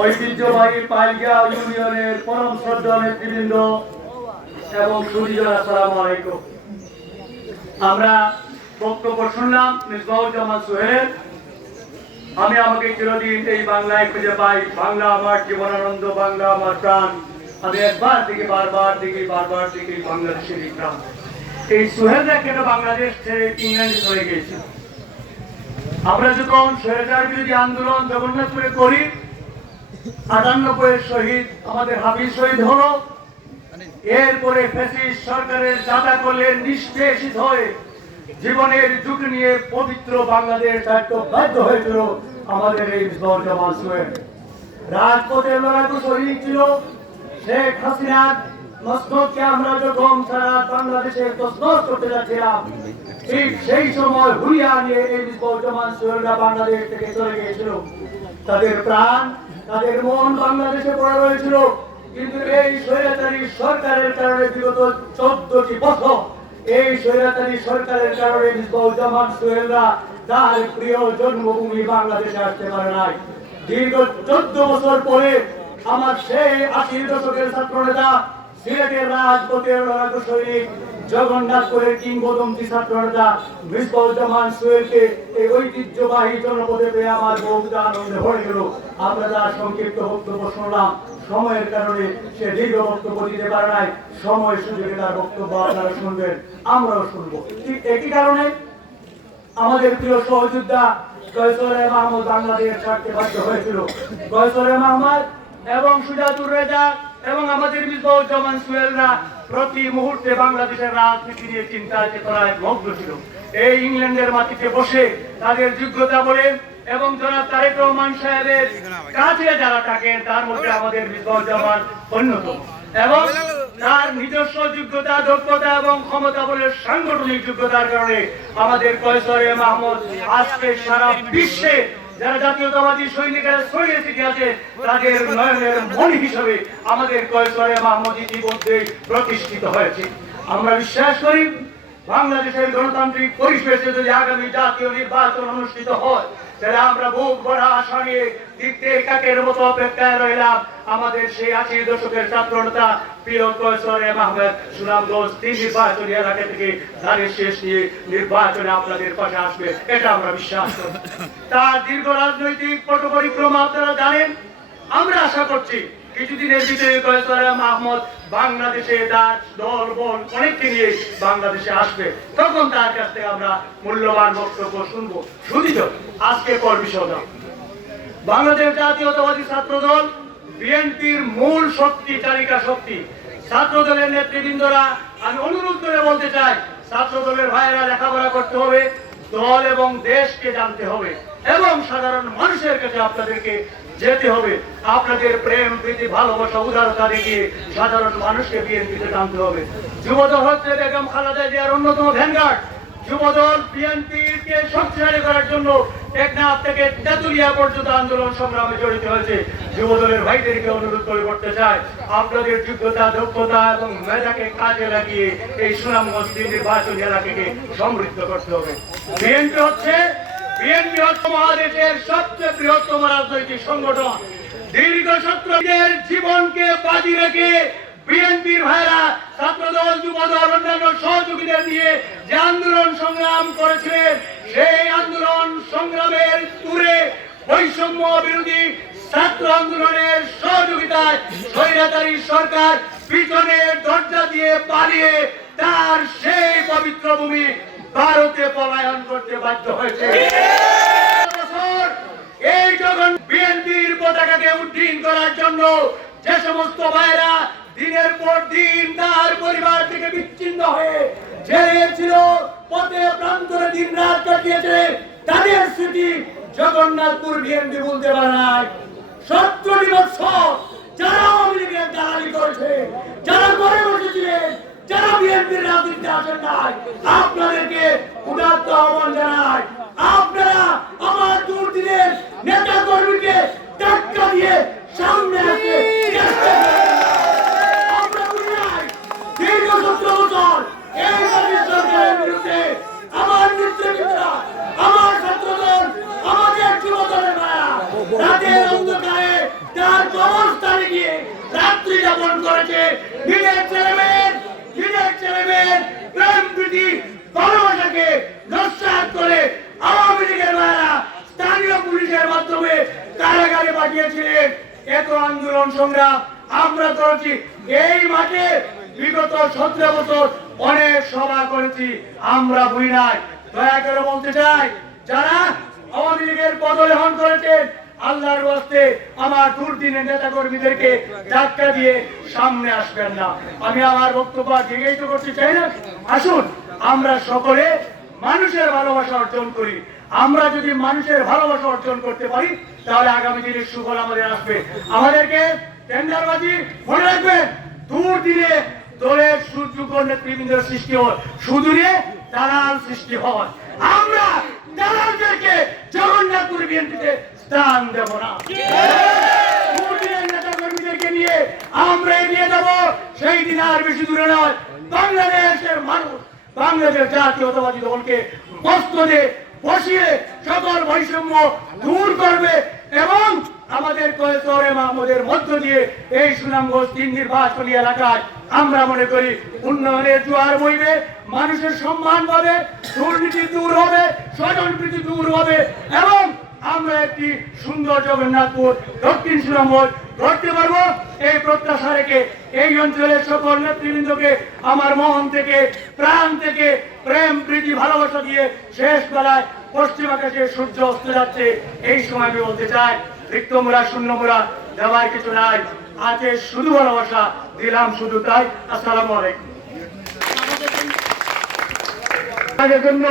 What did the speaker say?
ঐতিহ্যবাহী ইউনিয়নের পরম শ্রদ্ধা নেতৃবৃন্দ এবং আসসালামু আলাইকুম। আমরা বক্তব্য শুনলাম সোহেল। আমি আমাকে চিরদিন এই বাংলায় খুঁজে পাই। বাংলা আমার জীবনানন্দ, বাংলা আমার প্রাণ। আমি একবার দেখি, বারবার দেখি বারবার দেখি বাংলাদেশের এই গ্রাম। এই সোহেলরা কেন বাংলাদেশ ছেড়ে ইংল্যান্ডে চলে গিয়েছিল? আমরা যখন স্বৈরাচার বিরোধী আন্দোলন জগন্নাথপুরে করি এরপরে ফ্যাসিস্ট সরকারের যাতা করলে নিষ্পেষিত হয়ে জীবনের ঝুঁকি নিয়ে পবিত্র বাংলাদেশ বাধ্য হয়েছিল আমাদের এই সোহেল রাজপথের লড়াকু শহীদ ছিল শেখ হাসিনার মস্তককে আমরা যখন সারা বাংলাদেশে তসনস করতে যাচ্ছিলাম, ঠিক সেই সময় হুলিয়া নিয়ে এই জামান সোহেলরা বাংলাদেশ থেকে চলে গিয়েছিল। তাদের প্রাণ তাদের মন বাংলাদেশে পড়ে রয়েছিল। কিন্তু এই স্বৈরাচারী সরকারের কারণে বিগত চোদ্দটি বছর এই স্বৈরাচারী সরকারের কারণে জামান সোহেলরা তার প্রিয় জন্মভূমি বাংলাদেশে আসতে পারে নাই। দীর্ঘ চোদ্দ বছর পরে আমার সেই আশির দশকের ছাত্র নেতা সিলেটের রাজপথের সৈনিক জগন্নাথপুরের কিংবদন্তি ছাত্র নেতা মিসবাউজ্জামান সোহেলকে এই ঐতিহ্যবাহী জনপদে পেয়ে আমার বহুদা আনন্দে ভরে গেল। আমরা তার সংক্ষিপ্ত বক্তব্য শুনলাম। সময়ের কারণে সে দীর্ঘ বক্তব্য দিতে পারে নাই। সময় সুযোগে তার বক্তব্য আপনারা শুনবেন, আমরাও শুনব। ঠিক একই কারণে আমাদের প্রিয় সহযোদ্ধা গয়সরে মাহমুদ বাংলাদেশ ছাড়তে বাধ্য হয়েছিল। গয়সরে মাহমুদ এবং সুজাতুর রেজা এবং আমাদের মিসবাউজ্জামান সুয়েলরা প্রতি মুহূর্তে বাংলাদেশের রাজনীতি নিয়ে চিন্তা চেতনায় মগ্ন ছিল। এই ইংল্যান্ডের মাটিতে বসে তাদের যোগ্যতা বলে এবং জনাব তারেক রহমান সাহেবের কাছে যারা থাকেন, তার মধ্যে আমাদের মিসবাউজ্জামান অন্যতম। এবং তার নিজস্ব যোগ্যতা, দক্ষতা এবং ক্ষমতা বলে সাংগঠনিক যোগ্যতার কারণে আমাদের কয়সরে মাহমুদ, আজকে সারা বিশ্বে যারা জাতীয়তাবাদী সৈনিকেরা ছড়িয়ে ছিটিয়ে আছে, তাদের নয়নের মণি হিসেবে আমাদের কয়েক মাহমুদ ইতিমধ্যে প্রতিষ্ঠিত হয়েছে। আমরা বিশ্বাস করি বাংলাদেশের গণতান্ত্রিক পরিবেশে যদি আগামী জাতীয় নির্বাচন অনুষ্ঠিত হয়, তাহলে আমরা বুক ভরা আশা নিয়ে দিকতে কাকের মতো অপেক্ষায় রইলাম। আমাদের সেই আশি দশকের ছাত্র নেতা থেকে শেষ আপনাদের পাশে আসবে, এটা আমরা বিশ্বাস রাজনৈতিক আমরা আশা করছি কিছুদিনের ভিতরে কয়েকবার মাহমুদ বাংলাদেশে তার দল, বল অনেককে নিয়ে বাংলাদেশে আসবে। তখন তার কাছ থেকে আমরা মূল্যবান বক্তব্য শুনব। শুনিত আজকে পর বিষয় বাংলাদেশ জাতীয়তাবাদী ছাত্র দল বিএনপির মূল শক্তি, তালিকা শক্তি। ছাত্র দলের নেতৃবৃন্দরা, আমি অনুরোধ করে বলতে চাই ছাত্র দলের ভাইয়েরা লেখাপড়া করতে হবে, দল এবং দেশকে জানতে হবে। এবং সাধারণ মানুষের কাছে আপনাদেরকে যেতে হবে। আপনাদের প্রেম, প্রীতি, ভালোবাসা উদারতা দেখিয়ে সাধারণ মানুষকে বিএনপিতে টানতে হবে। যুবদল হচ্ছে বেগম খালেদা জিয়ার অন্যতম ভ্যানগার্ড। যুবদল বিএনপিকে শক্তিশালী করার জন্য টেকনাফ থেকে তেতুলিয়া পর্যন্ত আন্দোলন সংগ্রামে জড়িত হয়েছে। যুবদলের ভাইদেরকে অনুরোধ করে করতে চাই, আপনাদের যোগ্যতা, দক্ষতা এবং মেধাকে কাজে লাগিয়ে এই সুনামগঞ্জ নির্বাচনী এলাকাকে সমৃদ্ধ করতে হবে। বিএনপি হচ্ছে বিএনপি হচ্ছে মহাদেশের সবচেয়ে বৃহত্তম রাজনৈতিক সংগঠন। দীর্ঘ সত্তরের জীবনকে বাজি রেখে বিএনপির ভাইরা ছাত্রদল, যুবদল, অন্যান্য সহযোগীদের নিয়ে যে আন্দোলন সংগ্রাম করেছিলেন, সেই আন্দোলন সংগ্রামের তুরে বৈষম্য বিরোধী ছাত্র আন্দোলনের সহযোগিতায় সরকার পিছনের দরজা দিয়ে পালিয়ে তার সেই পবিত্র ভূমি ভারতে পলায়ন করতে বাধ্য হয়েছে। এই যখন বিএনপির পতাকাকে উড্ডীন করার জন্য যে সমস্ত ভাইরা দিনের পর দিন তার পরিবার থেকে বিচ্ছিন্ন হয়ে ছিল, পথে প্রান্তরে দিন রাত কাটিয়েছে, তাদের স্মৃতি জগন্নাথপুর বিএনপি বলতে পারে নাই। সত্তরটি বছর যারা আওয়ামী লীগের দালালি করেছে, যারা ঘরে বসেছিলেন, যারা বিএনপির রাজনীতিতে আসেন নাই, আপনাদেরকে আহ্বান জানাই আপনারা আমার দুর্দিনের নেতা কর্মীকে ধাক্কা দিয়ে সামনে আসতে চেষ্টা করবেন। আমরা দুনিয়ায় দীর্ঘ সত্তর বছর এই রাজ্যের সরকারের বিরুদ্ধে আমার নেতৃবৃন্দরা আমার ছাত্রদল আমাদের যুবদলের মায়া রাতের অন্ধকারে করেছে নিজের ছেলে মেয়ের নিজের ছেলে মেয়ের প্রেম প্রীতি ভালোবাসাকে নস্বাত করে আওয়ামী লীগের মায়েরা স্থানীয় পুলিশের মাধ্যমে কারাগারে পাঠিয়েছিলেন এত আন্দোলন সংগ্রাম আমরা করেছি। এই মাঠে বিগত সতেরো বছর অনেক সভা করেছি। আমরা ভুই নাই। দয়া করে বলতে চাই, যারা আওয়ামী লীগের পদলেহন করেছেন, আল্লাহর বাস্তে আমার দুর্দিনের নেতা কর্মীদেরকে ধাক্কা দিয়ে সামনে আসবেন না। আমি আমার বক্তব্য জিজ্ঞেস করতে চাই না। আসুন, আমরা সকলে মানুষের ভালোবাসা অর্জন করি। আমরা যদি মানুষের ভালোবাসা অর্জন করতে পারি, তাহলে আগামী দিনের সুফল আমাদের আসবে। আমাদেরকে টেন্ডারবাজি মনে রাখবেন। দূর দিনে দলের সূর্যকর নেতৃবৃন্দের সৃষ্টি হয়। সুদূরে দালাল সৃষ্টি হয়। আমরা দালালদেরকে জগন্নাথপুর বিএনপিতে স্থান দেব না। নিয়ে আমরা এগিয়ে যাব। সেই দিন আর বেশি দূরে নয়। বাংলাদেশের মানুষ বাংলাদেশ জাতীয়তাবাদী দলকে বস্ত্র দিয়ে বসিয়ে সকল বৈষম্য দূর করবে এবং আমাদের কয়েসরে মাহমুদের মধ্য দিয়ে এই সুনামগঞ্জ তিন নির্বাচনী এলাকায় আমরা মনে করি উন্নয়নের জোয়ার বইবে, মানুষের সম্মান পাবে, দুর্নীতি দূর হবে স্বজন প্রীতি দূর হবে এবং আমরা একটি সুন্দর জগন্নাথপুর, দক্ষিণ সুনামগঞ্জ করতে পারব? এই প্রত্যাশা রেখে এই অঞ্চলের সকল নেতৃবৃন্দকে আমার মন থেকে প্রাণ থেকে প্রেম প্রীতি ভালোবাসা দিয়ে শেষ বেলায় পশ্চিম আকাশে সূর্য অস্ত যাচ্ছে। এই সময় আমি বলতে চাই রিক্ত মোরা শূন্য মোরা দেওয়ার কিছু নাই। আছে শুধু ভালোবাসা দিলাম শুধু তাই। আসসালামু আলাইকুম। জন্য